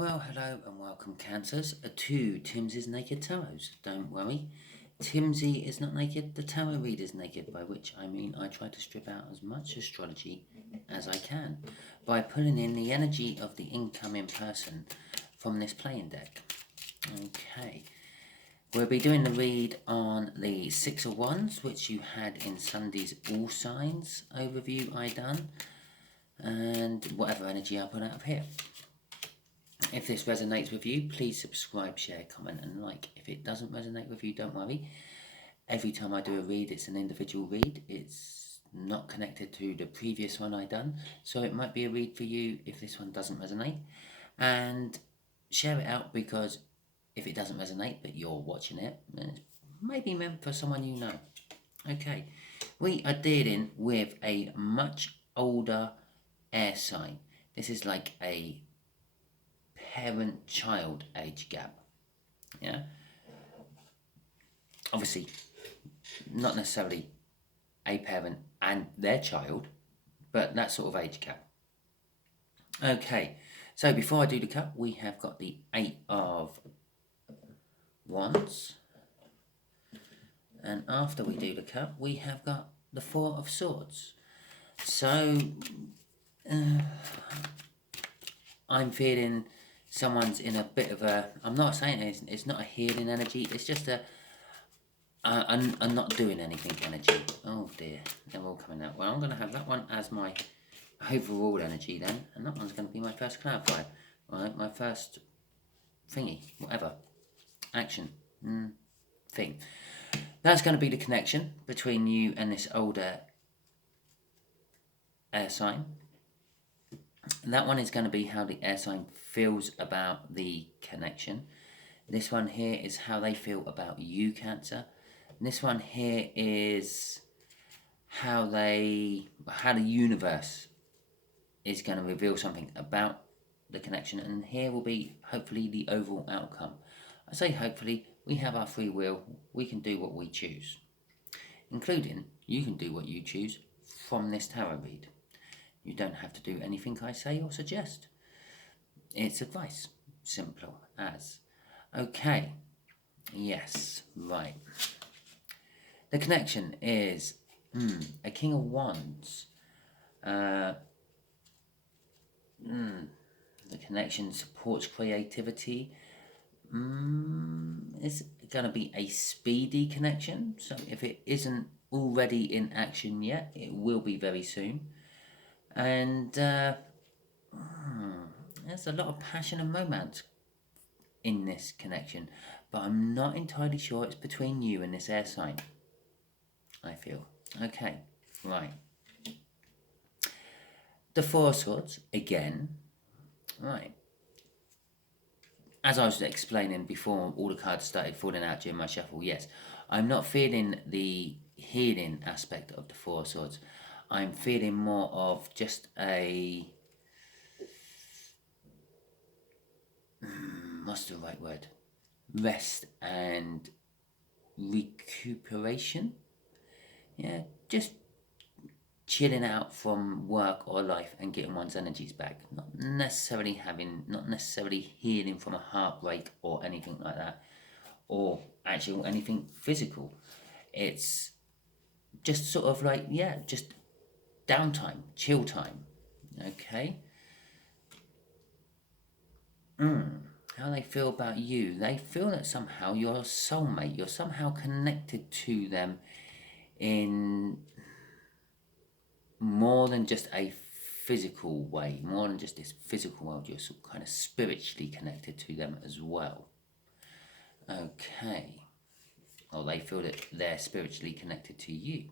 Well, hello and welcome, Cancers, to Timsy's Naked Tarots. Don't worry, Timsy is not naked, the tarot reader is naked, by which I mean I try to strip out as much astrology as I can by pulling in the energy of the incoming person from this playing deck. Okay, we'll be doing the read on the Six of Wands, which you had in Sunday's All Signs overview I done, and whatever energy I put out of here. If this resonates with you, please subscribe, share, comment and like. If it doesn't resonate with you, don't worry. Every time I do a read, it's an individual read. It's not connected to the previous one I done. So it might be a read for you if this one doesn't resonate. And share it out, because if it doesn't resonate but you're watching it, then it's maybe meant for someone you know. Okay, we are dealing with a much older air sign. This is like a parent-child age gap. Yeah, obviously not necessarily a parent and their child, but that sort of age gap. Okay, so before I do the cut, we have got the Eight of Wands, and after we do the cut, we have got the Four of Swords. So I'm feeling someone's in a bit of a, I'm not saying it's not a healing energy, it's just a I'm not doing anything energy. Oh dear, they're all coming out. Well, I'm going to have that one as my overall energy then, and that one's going to be my first clarifier. Right, my first thingy, whatever, action, thing. That's going to be the connection between you and this older air sign. That one is going to be how the air sign feels about the connection. This one here is how they feel about you, Cancer. And this one here is how the universe is going to reveal something about the connection. And here will be hopefully the overall outcome. I say hopefully, we have our free will. We can do what we choose. Including, you can do what you choose from this tarot read. You don't have to do anything I say or suggest. It's advice. Simple as. Okay. Yes. Right. The connection is a King of Wands. The connection supports creativity. It's going to be a speedy connection. So if it isn't already in action yet, it will be very soon. And there's a lot of passion and romance in this connection, but I'm not entirely sure it's between you and this air sign, I feel. Okay, right. The Four of Swords, again. Right. As I was explaining before all the cards started falling out during my shuffle, yes, I'm not feeling the healing aspect of the Four of Swords. I'm feeling more of just a... what's the right word? Rest and recuperation. Yeah, just chilling out from work or life and getting one's energies back. Not necessarily healing from a heartbreak or anything like that, or actually anything physical. It's just sort of like, yeah, just downtime, chill time. Okay. How they feel about you. They feel that somehow you're a soulmate. You're somehow connected to them in more than just a physical way, more than just this physical world. You're sort of kind of spiritually connected to them as well. Okay. Or they feel that they're spiritually connected to you.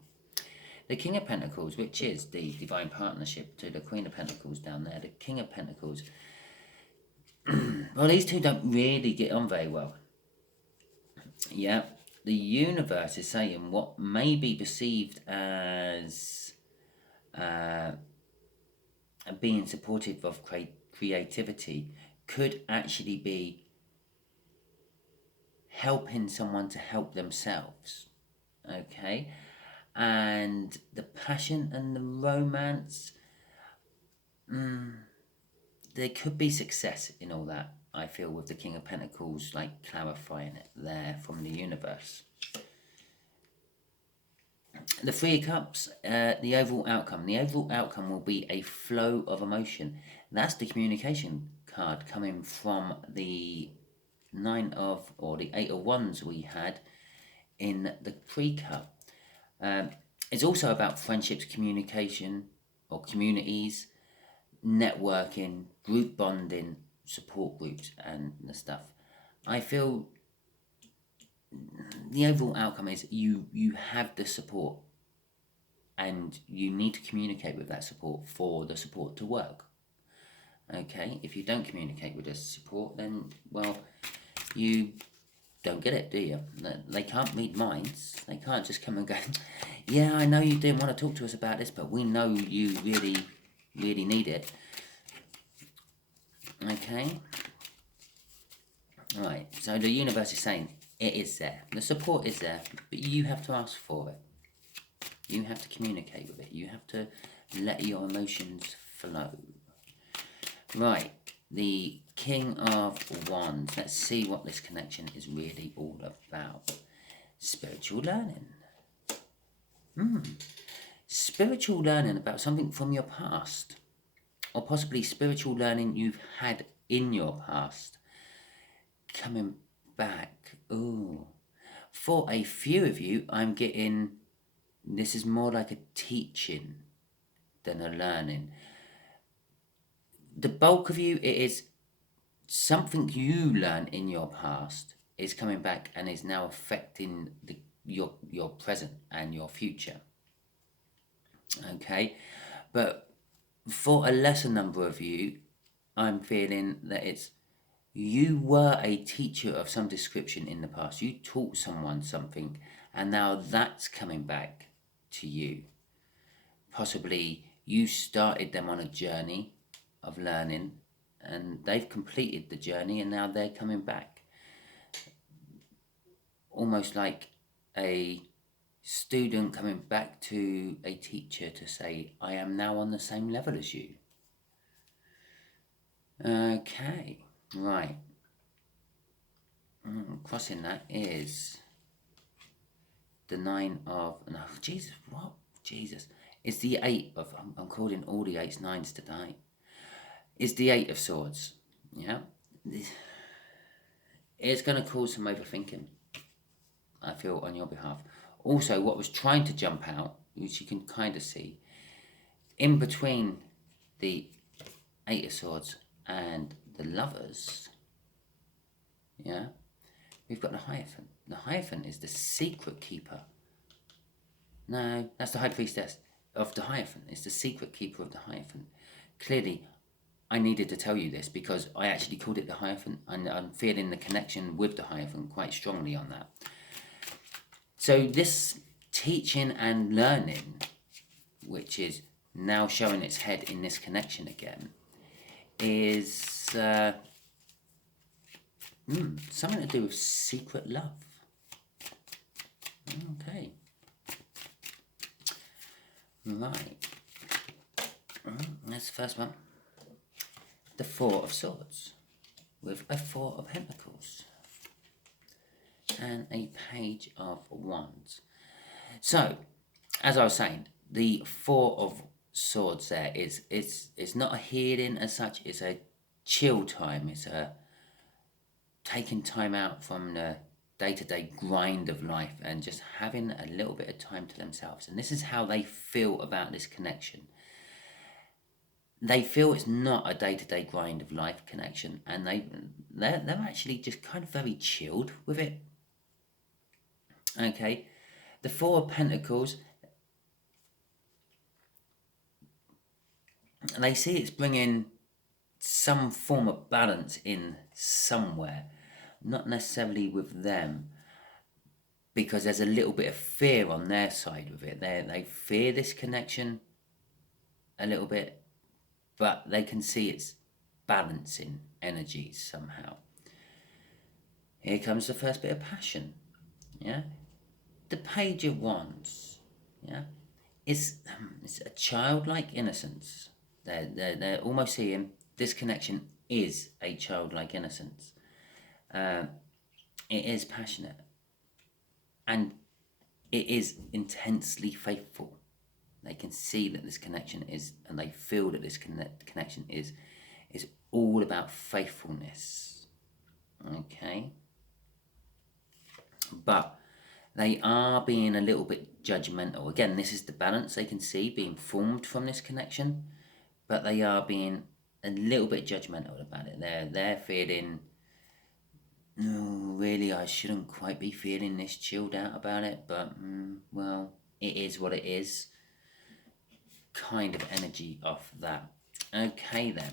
The King of Pentacles, which is the divine partnership to the Queen of Pentacles down there. The King of Pentacles. Well, these two don't really get on very well. Yeah. The universe is saying what may be perceived as being supportive of creativity could actually be helping someone to help themselves. Okay. And the passion and the romance, there could be success in all that, I feel, with the King of Pentacles, like clarifying it there from the universe. The Three of Cups, the overall outcome. The overall outcome will be a flow of emotion. That's the communication card coming from the the Eight of Wands we had in the pre-cup. It's also about friendships, communication, or communities, networking, group bonding, support groups, and the stuff. I feel the overall outcome is you have the support, and you need to communicate with that support for the support to work. Okay, if you don't communicate with the support, then, well, you don't get it, do you? They can't read minds. They can't just come and go, yeah, I know you didn't want to talk to us about this, but we know you really, really need it. Okay? Right, so the universe is saying it is there. The support is there, but you have to ask for it. You have to communicate with it. You have to let your emotions flow. Right, the King of Wands. Let's see what this connection is really all about. Spiritual learning. Spiritual learning about something from your past. Or possibly spiritual learning you've had in your past. Coming back. Ooh. For a few of you, I'm getting... This is more like a teaching than a learning. The bulk of you, it is something you learned in your past is coming back and is now affecting your present and your future. Okay? But for a lesser number of you, I'm feeling that it's you were a teacher of some description in the past. You taught someone something, and now that's coming back to you. Possibly you started them on a journey of learning, and they've completed the journey, and now they're coming back. Almost like a student coming back to a teacher to say, I am now on the same level as you. Okay, right. Crossing that is the Nine of... No, Jesus, what? Jesus. It's the Eight of... I'm calling all the Eights Nines today. It's the Eight of Swords. Yeah? It's going to cause some overthinking, I feel, on your behalf. Also, what was trying to jump out, which you can kind of see, in between the Eight of Swords and the Lovers, yeah, we've got the Hierophant. The Hierophant is the secret keeper. No, that's the High Priestess of the Hierophant. It's the secret keeper of the Hierophant. Clearly, I needed to tell you this because I actually called it the Hierophant, and I'm feeling the connection with the Hierophant quite strongly on that. So this teaching and learning, which is now showing its head in this connection again, is something to do with secret love. Okay. Right. That's the first one. The Four of Swords with a Four of Pentacles and a Page of Wands. So, as I was saying, the Four of Swords there is it's not a healing as such. It's a chill time. It's a taking time out from the day-to-day grind of life and just having a little bit of time to themselves. And this is how they feel about this connection. They feel it's not a day-to-day grind of life connection, and they're actually just kind of very chilled with it. Okay, the Four of Pentacles, they see it's bringing some form of balance in somewhere, not necessarily with them, because there's a little bit of fear on their side with it. They fear this connection a little bit, but they can see it's balancing energies somehow. Here comes the first bit of passion. Yeah, the Page of Wands. Yeah, it's a childlike innocence. They're almost seeing this connection is a childlike innocence. It is passionate, and it is intensely faithful. They can see that this connection is, and they feel that this connection is all about faithfulness. Okay, but they are being a little bit judgmental. Again, this is the balance they can see being formed from this connection, but they are being a little bit judgmental about it. They're feeling, no, really, I shouldn't quite be feeling this chilled out about it, but well, it is what it is. Kind of energy off that. Okay then.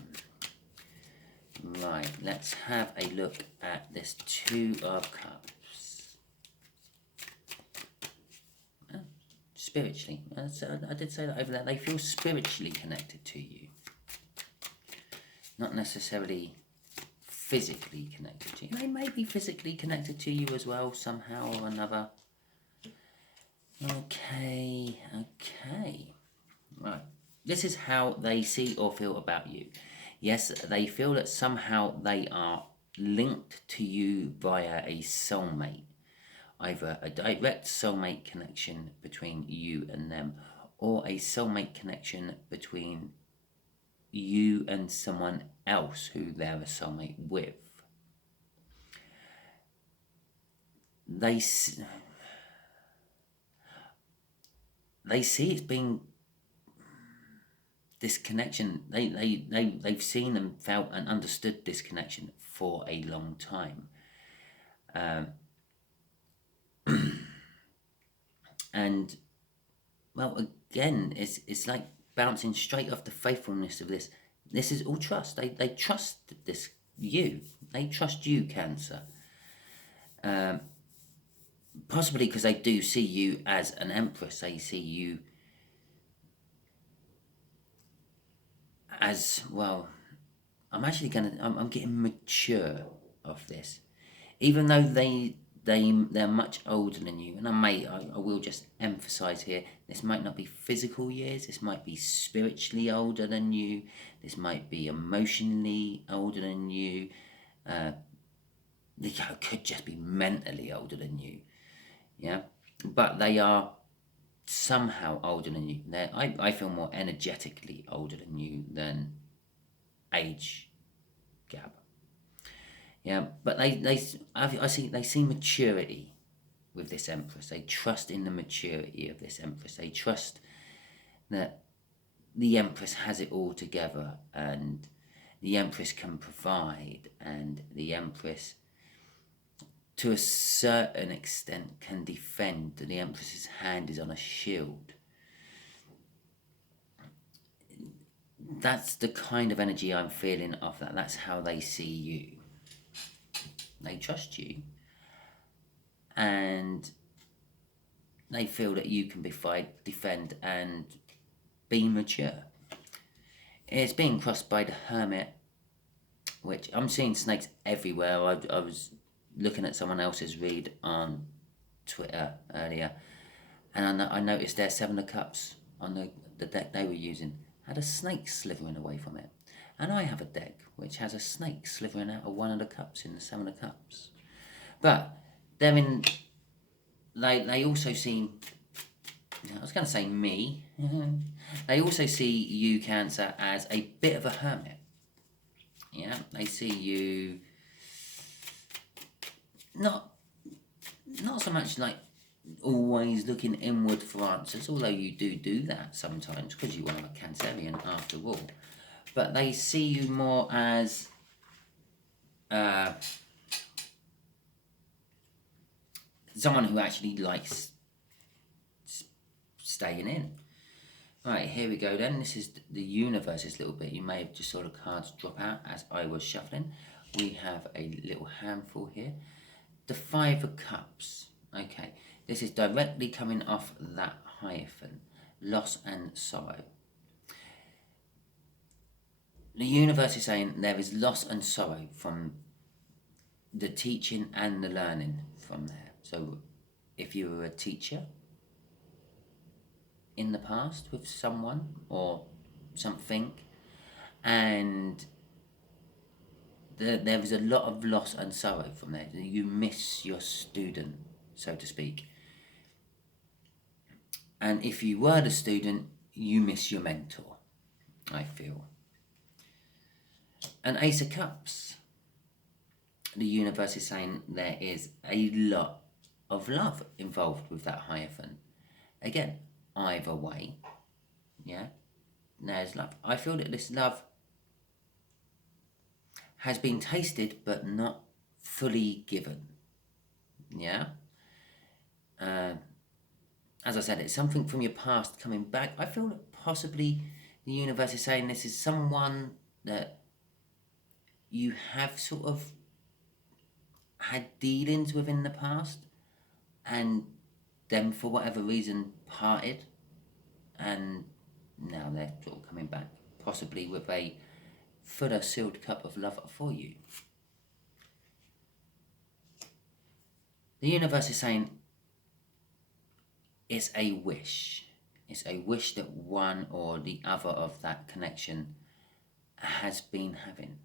Right, let's have a look at this Two of Cups. Spiritually, I did say that over there. They feel spiritually connected to you, not necessarily physically connected to you. They may be physically connected to you as well, somehow or another. Okay. Right. This is how they see or feel about you. Yes, they feel that somehow they are linked to you via a soulmate. Either a direct soulmate connection between you and them, or a soulmate connection between you and someone else who they're a soulmate with. They see it's being this connection. They've seen and felt and understood this connection for a long time. And well, again, it's like bouncing straight off the faithfulness of this. This is all trust. They trust this you. They trust you, Cancer. Possibly because they do see you as an Empress. They see you as, well, I'm getting mature of this. Even though they're much older than you, and I will just emphasize here, this might not be physical years, this might be spiritually older than you, this might be emotionally older than you, they could just be mentally older than you, yeah, but they are somehow older than you. I feel more energetically older than you than age gap. Yeah, but I see they see maturity with this Empress. They trust in the maturity of this Empress. They trust that the Empress has it all together, and the Empress can provide, and the Empress, to a certain extent, can defend. The Empress's hand is on a shield. That's the kind of energy I'm feeling off that. That's how they see you. They trust you, and they feel that you can defend and be mature. It's being crossed by the Hermit, which I'm seeing snakes everywhere. I was looking at someone else's read on Twitter earlier, and I noticed their Seven of Cups on the deck they were using had a snake slithering away from it. And I have a deck which has a snake slithering out of one of the cups in the Seven of Cups. But they also see, I was going to say me, they also see you, Cancer, as a bit of a hermit. Yeah, they see you not so much like always looking inward for answers, although you do that sometimes because you are a Cancerian after all. But they see you more as someone who actually likes staying in. Right, here we go then. This is the universe's little bit. You may have just saw the cards drop out as I was shuffling. We have a little handful here. The Five of Cups. Okay, this is directly coming off that hyphen. Loss and sorrow. The universe is saying there is loss and sorrow from the teaching and the learning from there. So if you were a teacher in the past with someone or something, and there is a lot of loss and sorrow from there. You miss your student, so to speak. And if you were the student, you miss your mentor, I feel. An Ace of Cups. The universe is saying there is a lot of love involved with that Hierophant. Again, either way, yeah, there's love. I feel that this love has been tasted but not fully given, yeah. As I said, it's something from your past coming back. I feel that possibly the universe is saying this is someone that you have sort of had dealings with in the past, and them for whatever reason parted, and now they're sort of coming back, possibly with a fuller sealed cup of love for you. The universe is saying it's a wish. It's a wish that one or the other of that connection has been having.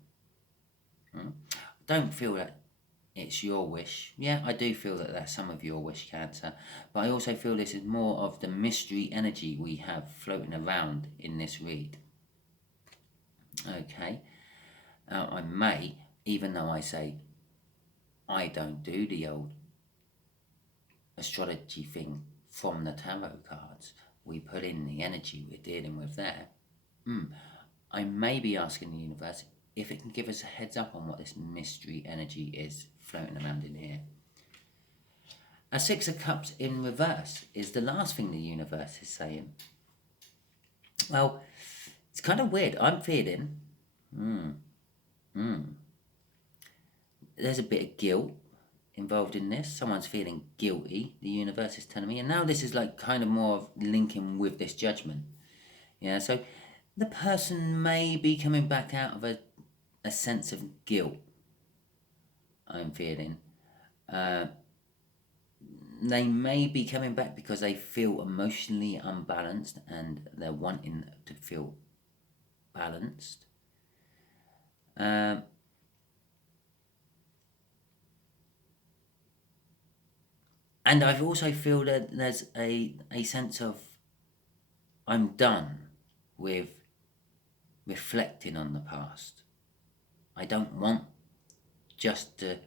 Don't feel that it's your wish. Yeah, I do feel that that's some of your wish, Cancer, but I also feel this is more of the mystery energy we have floating around in this read. Okay, I may, even though I say I don't do the old astrology thing from the tarot cards, we put in the energy we're dealing with there. I may be asking the universe if it can give us a heads up on what this mystery energy is floating around in here. A Six of Cups in reverse is the last thing the universe is saying. Well, it's kind of weird. I'm feeling there's a bit of guilt involved in this. Someone's feeling guilty, the universe is telling me. And now this is like kind of more of linking with this judgment. Yeah, so the person may be coming back out of a sense of guilt, I'm feeling. They may be coming back because they feel emotionally unbalanced and they're wanting to feel balanced. And I also feel that there's a sense of I'm done with reflecting on the past. I don't want just to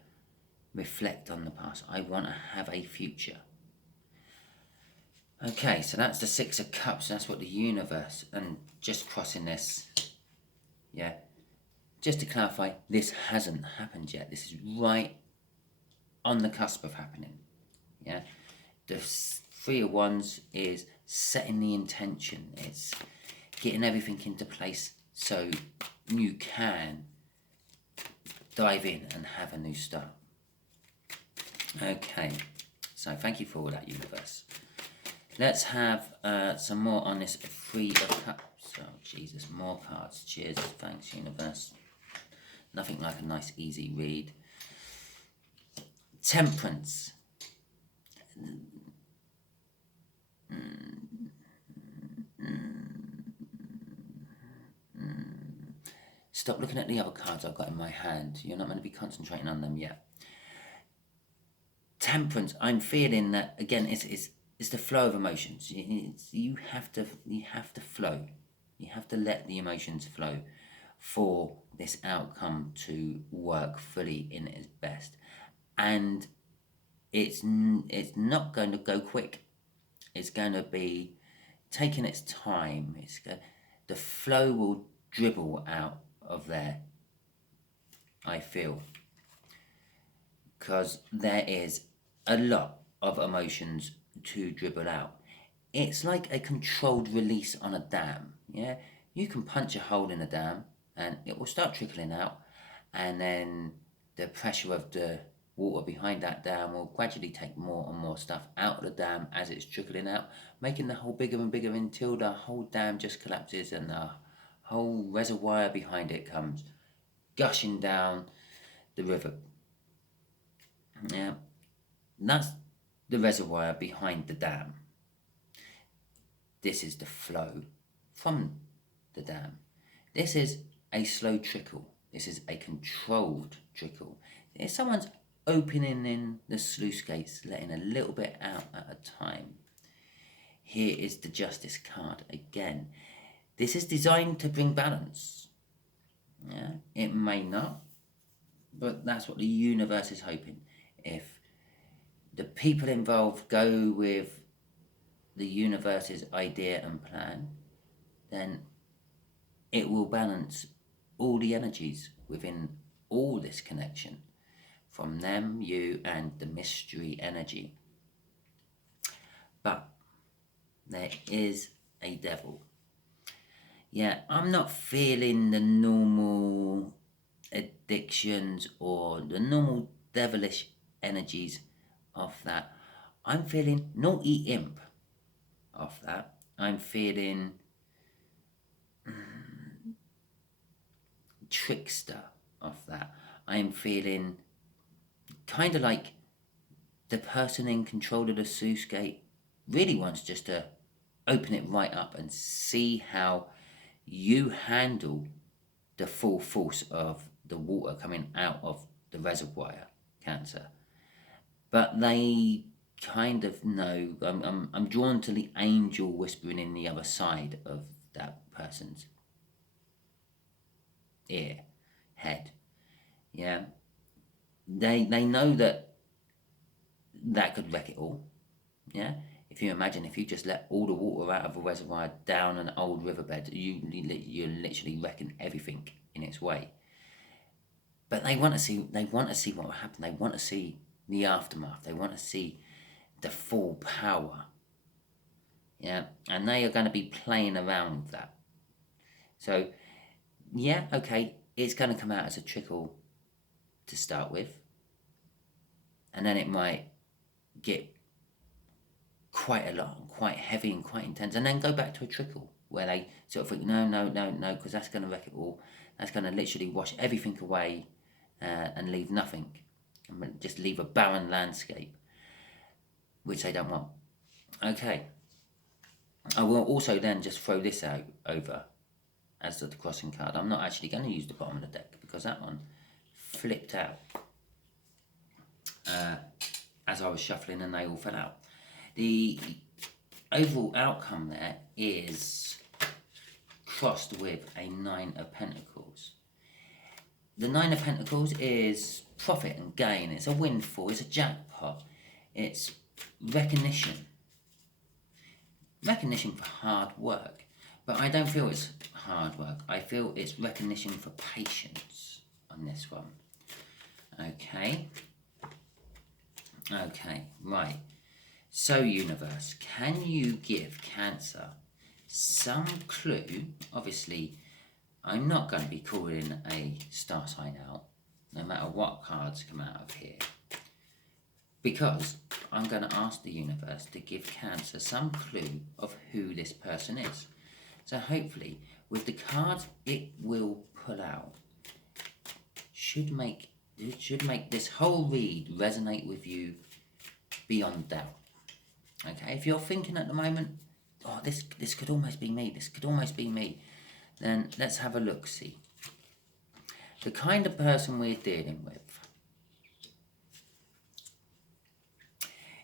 reflect on the past. I want to have a future. Okay, so that's the Six of Cups. That's what the universe, and just crossing this, yeah. Just to clarify, this hasn't happened yet. This is right on the cusp of happening. Yeah, the Three of Wands is setting the intention. It's getting everything into place so you can dive in and have a new start. Okay, so thank you for all that, universe. Let's have some more on this Three of Cups. Oh, Jesus, more cards. Cheers. Thanks, universe. Nothing like a nice, easy read. Temperance. Stop looking at the other cards I've got in my hand. You're not going to be concentrating on them yet. Temperance. I'm feeling that again. It's the flow of emotions. You have to flow. You have to let the emotions flow for this outcome to work fully in its best. And it's not going to go quick. It's going to be taking its time. The flow will dribble out of there, I feel, because there is a lot of emotions to dribble out. It's like a controlled release on a dam. Yeah, you can punch a hole in a dam and it will start trickling out, and then the pressure of the water behind that dam will gradually take more and more stuff out of the dam as it's trickling out, making the hole bigger and bigger until the whole dam just collapses and the whole reservoir behind it comes gushing down the river. Yeah, that's the reservoir behind the dam. This is the flow from the dam. This is a slow trickle. This is a controlled trickle. If someone's opening in the sluice gates, letting a little bit out at a time. Here is the Justice card again. This is designed to bring balance. Yeah, it may not, but that's what the universe is hoping. If the people involved go with the universe's idea and plan, then it will balance all the energies within all this connection, from them, you, and the mystery energy. But there is a devil. Yeah, I'm not feeling the normal addictions or the normal devilish energies of that. I'm feeling naughty imp of that. I'm feeling trickster of that. I'm feeling kind of like the person in control of the sluice gate really wants just to open it right up and see how you handle the full force of the water coming out of the reservoir, Cancer. But they kind of know. I'm drawn to the angel whispering in the other side of that person's ear, head. Yeah, they know that could wreck it all. Yeah, if you imagine, if you just let all the water out of a reservoir down an old riverbed, you're literally wrecking everything in its way. But they want to see what will happen. They want to see the aftermath. They want to see the full power. Yeah, and they are going to be playing around with that. So, yeah, okay, it's going to come out as a trickle to start with, and then it might get quite a lot, quite heavy and quite intense, and then go back to a trickle where they sort of think, no, because that's going to wreck it all. That's going to literally wash everything away and leave nothing, and just leave a barren landscape, which they don't want. Okay. I will also then just throw this out over as the crossing card. I'm not actually going to use the bottom of the deck because that one flipped out as I was shuffling and they all fell out. The overall outcome there is crossed with a Nine of Pentacles. The Nine of Pentacles is profit and gain. It's a windfall. It's a jackpot. It's recognition. Recognition for hard work. But I don't feel it's hard work. I feel it's recognition for patience on this one. Okay. Okay, right. So, universe, can you give Cancer some clue? Obviously, I'm not going to be calling a star sign out, no matter what cards come out of here. Because I'm going to ask the universe to give Cancer some clue of who this person is. So hopefully, with the cards it will pull out, should make this whole read resonate with you beyond doubt. Okay, if you're thinking at the moment, oh, this could almost be me, then let's have a look, see. The kind of person we're dealing with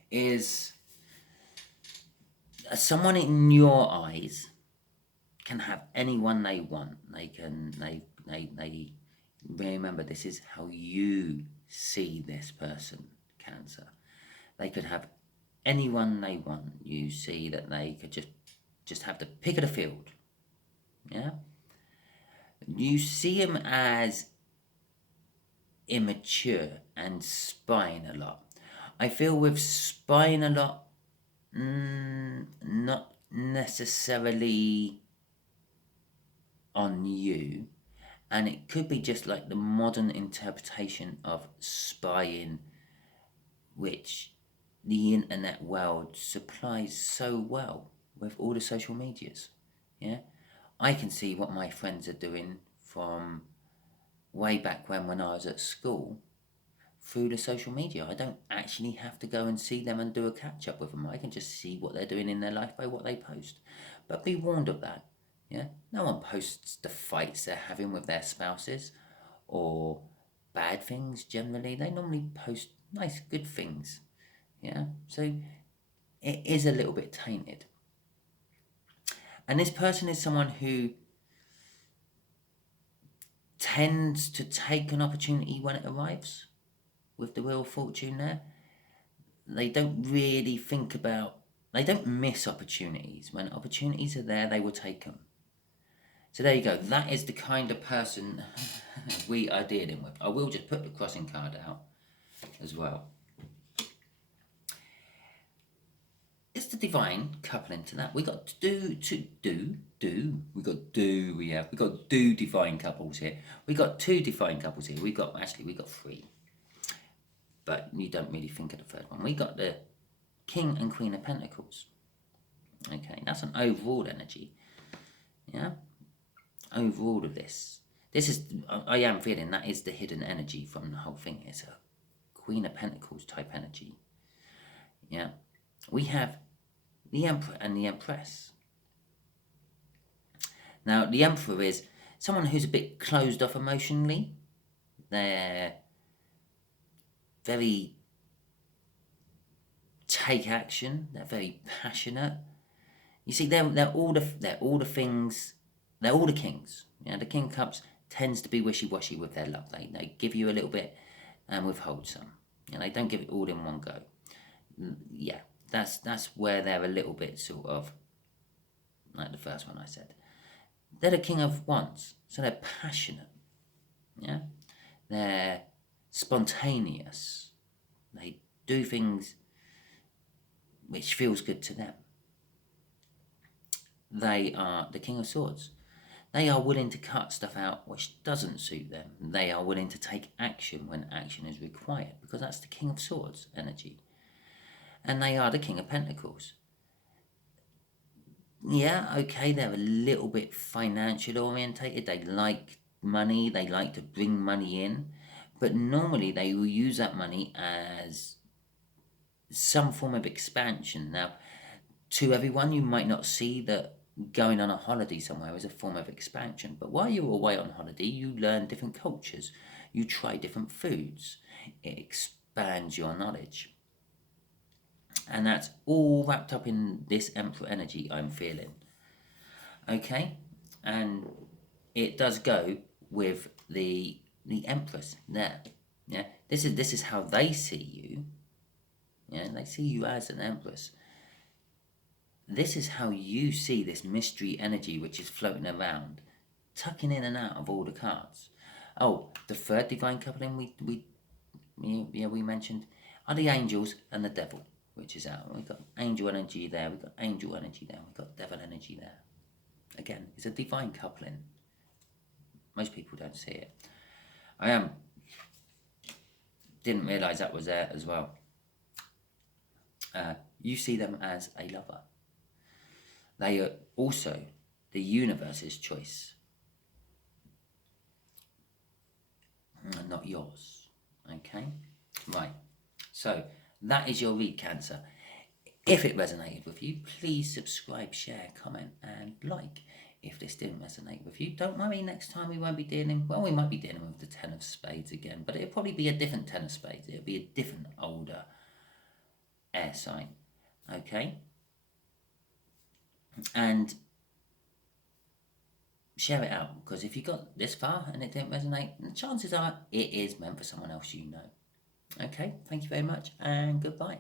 is someone in your eyes can have anyone they want. They remember, this is how you see this person, Cancer. They could have anyone they want. You see that they could just have the pick of the field. Yeah? You see them as immature and spying a lot. I feel with spying a lot, not necessarily on you, and it could be just like the modern interpretation of spying, which the internet world supplies so well with all the social medias. Yeah, I can see what my friends are doing from way back when I was at school through the social media. I don't actually have to go and see them and do a catch up with them. I can just see what they're doing in their life by what they post. But be warned of that. Yeah, no one posts the fights they're having with their spouses or bad things generally. They normally post nice, good things. Yeah, so it is a little bit tainted. And this person is someone who tends to take an opportunity when it arrives, with the Wheel of Fortune there. They don't really think about, they don't miss opportunities. When opportunities are there, they will take them. So there you go. That is the kind of person we are dealing with. I will just put the crossing card out as well. It's the divine couple into that. We got we got two divine couples here. We got two divine couples here. We got three. But you don't really think of the third one. We got the King and Queen of Pentacles. Okay, that's an overall energy. Yeah? Overall of this. I am feeling that is the hidden energy from the whole thing. It's a Queen of Pentacles type energy. Yeah? We have the Emperor and the Empress. Now, the Emperor is someone who's a bit closed off emotionally. They're very take action. They're very passionate. You see, they're all the things. They're all the kings. You know, the King of Cups tends to be wishy-washy with their love. They give you a little bit and withhold some. You know, they don't give it all in one go. Yeah, that's where they're a little bit sort of like the first one I said. They're the King of Wands, so they're passionate. Yeah, they're spontaneous. They do things which feels good to them. They are the King of Swords. They are willing to cut stuff out which doesn't suit them. They are willing to take action when action is required, because that's the King of Swords energy. And they are the King of Pentacles. Yeah, okay, they're a little bit financial orientated. They like money. They like to bring money in. But normally they will use that money as some form of expansion. Now, to everyone, you might not see that going on a holiday somewhere is a form of expansion. But while you're away on holiday, you learn different cultures. You try different foods. It expands your knowledge. And that's all wrapped up in this Emperor energy I'm feeling. Okay? And it does go with the Empress there. Yeah? This is how they see you. Yeah, they see you as an Empress. This is how you see this mystery energy which is floating around, tucking in and out of all the cards. Oh, the third divine coupling we mentioned are the angels and the devil, which is out. We've got angel energy there, we've got angel energy there, we've got devil energy there. Again, it's a divine coupling. Most people don't see it. Didn't realise that was there as well. You see them as a lover. They are also the universe's choice, not yours. Okay? Right. So, that is your read, Cancer. If it resonated with you, please subscribe, share, comment, and like. If this didn't resonate with you, don't worry, next time we won't be dealing, well, we might be dealing with the Ten of Spades again, but it'll probably be a different Ten of Spades. It'll be a different, older air sign. Okay? And share it out, because if you got this far and it didn't resonate, the chances are it is meant for someone else you know. Okay, thank you very much and goodbye.